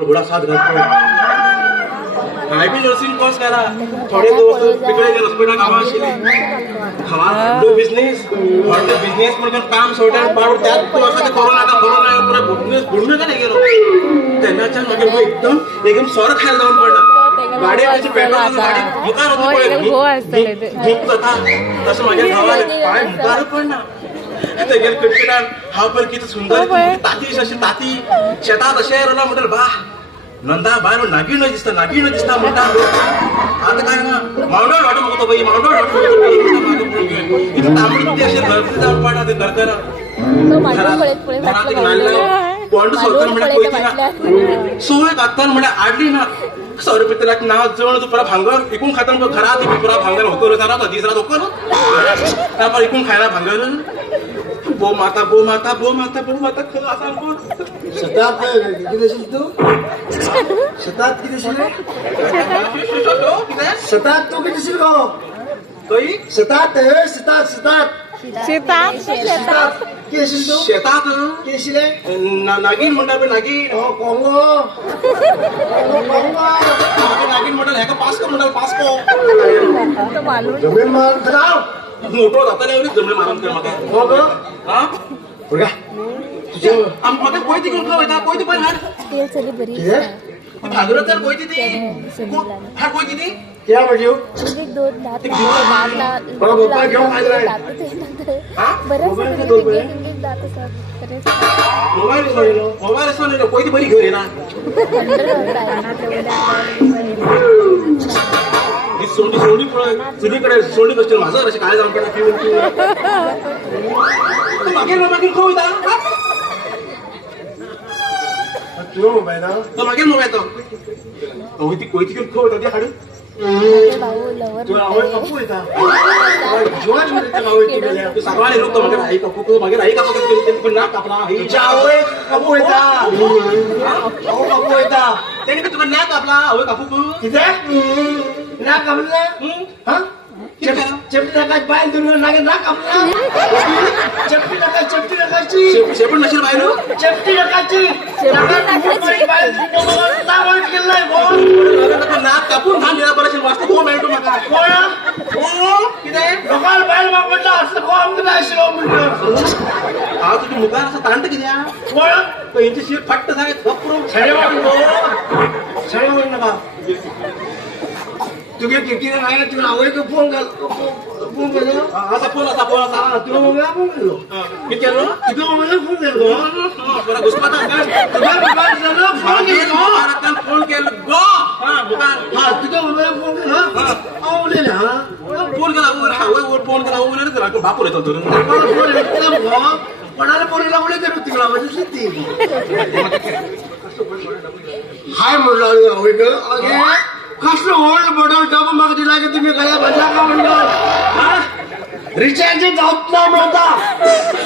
घोडा साथ घालतो काय बी नर्सिंग कोर्स करा थोडे दिवस तिकडे हॉस्पिटल कामा आशिल्ली खावा बिझनेस हॉटेल बिझनेस म्हणून काम सोडल्यार पावड त्यात कोरोना पुरा बुडून का नाही गेलो तेन्नाच्यान मागीर एकदम सोर खायला जाऊन पडला गाडी पेट्रोल गाडी मुखार भूक जाता तसं माझ्या भावाला पाय मुखार पडना तेगेल कडकडान हांव पळय कितें सुंदर ताती अशी ताती शेतात अशें रोला म्हणटा बा नंदा बाय नागिण दिसता म्हणटा आता काय ना मावडोळ वाटो मुगो बाई मावडोळ वाटो इथं तांबडी ते अशें घरचे जावन पडा ते घरकरा कोण सोडता म्हणजे कोयती ना सोय काडटा म्हणजे आडली ना 100 रुपये त्याला नाव जवळ तू पुरा भांगर इकून खाता घरात पुरा भांगर होकर जाणार दीस रात होकर त्यापर इकून खायला भांगर बो माता खरं असा शेतात किती असेल तू शेतात किती असेल शेतात तू किती असेल गो काही शेतात किती असेल तू शेतात किती असेल नागिन म्हणटा पण नागिन हो कोंगो नागिन म्हणटा ह्याका पास्को म्हणटा पास्को जमीन मान राव मोठो जाताले जमले मारून कर म्हाका हो गो हा बघा आम म्हाका कोयती घेऊन वयता कोयती पण हाड तेल चली बरी भागरो तर कोयती ती हाड कोयती ती क्या म्हणजे एक दोन दात मोबाईल घेऊन काय रे बरं दात असतात मोबाईल असो कोयती बरी घेऊन येना सोंडी चुलीकडे सोंडी बसतील माझं असे काय जाऊन पडा पिऊन मागील खो होता तुझा मोबाईल तो मागील मोबाईल तो कोयती घेऊन खो होता ते हाडू भाऊ लवर तुला आवड कपू येता जोज मध्ये तुला आवड केल्या तू सर्वांनी लोक मागे आई कपू मागे आई कपू पण ना कापला तुझ्या आवड कपू येता अहो कपू येता त्याने तुला ना कापला हवे कापू किती ना कापलं हा चपटी टाकायची बाहेर दुरून लागे ना कापला चपटी टाकायची शेपट नशील बाहेर चपटी टाकायची नाक कापून घाल दिला बरं वाचतो कोण मिळतो माका लोकाल बाहेर वापरला असं कोण नाही म्हणलं हा तुझी मुखार असं तांट किती कोण यांची शीट फट्ट झाले थपरून छडे वाटू नका तुझे किती नाही तुला आवड फोन कर असा फोन असा तुला मोबाईल फोन केलो मी केलो तुझ्या मोबाईल फोन केलो बरं घुसपाता तुझ्या मोबाईल फोन केलो फोन केलो गो हा मुखार हा तुझ्या मोबाईल फोन केला आवडले हा फोन केला फोन केला बापूर येतो धरून कोणाला पोरीला उडे करू तिला म्हणजे ती हाय म्हणलं आवड कसलं ओल्ड मॉडेल डब मग दिला की तुम्ही काय बदला का म्हणलं रिचार्ज जात ना म्हणता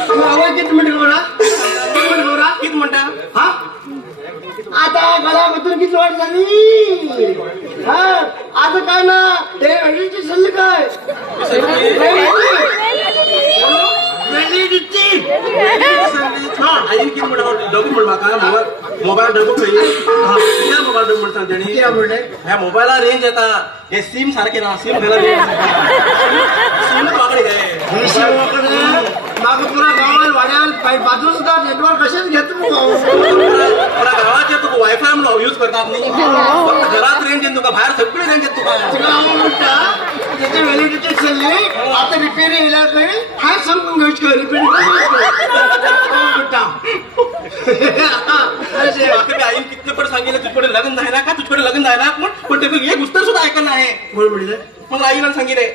तू आवड किती मिनिट बोला किती म्हणता हा आता घरामधून किती वाट झाली हा आता काय ना ते व्हॅलिडिटी सल्ली काय मोबाईल ह्या मोबाईलला रेंज येता हे सिम सारखे ना सिम घाला सिम वाकडे काय माग पुरा गावाला वाड्याला बाजू सुद्धा नेटवर्क कसेच घेतो गावात येतो वायफाय यूज करतात नाही फक्त घरात रेंज येतो का बाहेर सगळी रेंज येतो का त्याची व्हॅलिडिटी चालली आता रिपेअरिंग येणार नाही हा समजून घ्यायची का रिपेअरिंग आई किती पण सांगितलं तुझ्याकडे लग्न जायला का तुझ्याकडे लग्न जायला पण ते एक उत्तर सुद्धा ऐकलं आहे मग आईला सांगितले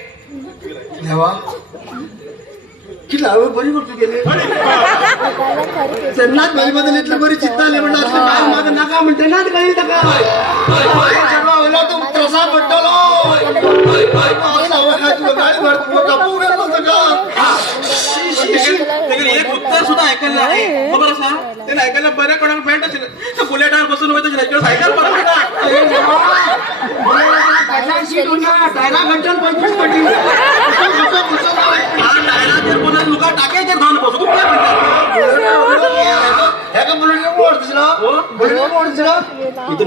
देवा किती लावं बरी करतो गेले त्यांनाच बाई बदलीतलं बरी चित्ता आली म्हणलं असं काय माझं नका म्हणते ना काही नका तू तसा पट्टलो एक उत्तर सुद्धा ऐकायला आहे खबर असा त्याला ऐकायला बऱ्या कोणाला पॅन्ट असेल बुलेटावर बसून होतं सायकल डायरा घंटन 25 पटी लुका टाकायचे धान बसू तू काय म्हणतात ಯಾಕೆ ಬುಲೆಟ್ ಓಡ್ತಿಸಿಲ್ಲ ಓ? ಬುಲೆಟ್ ಓಡಿಸಿಲ್ಲ गेला इथे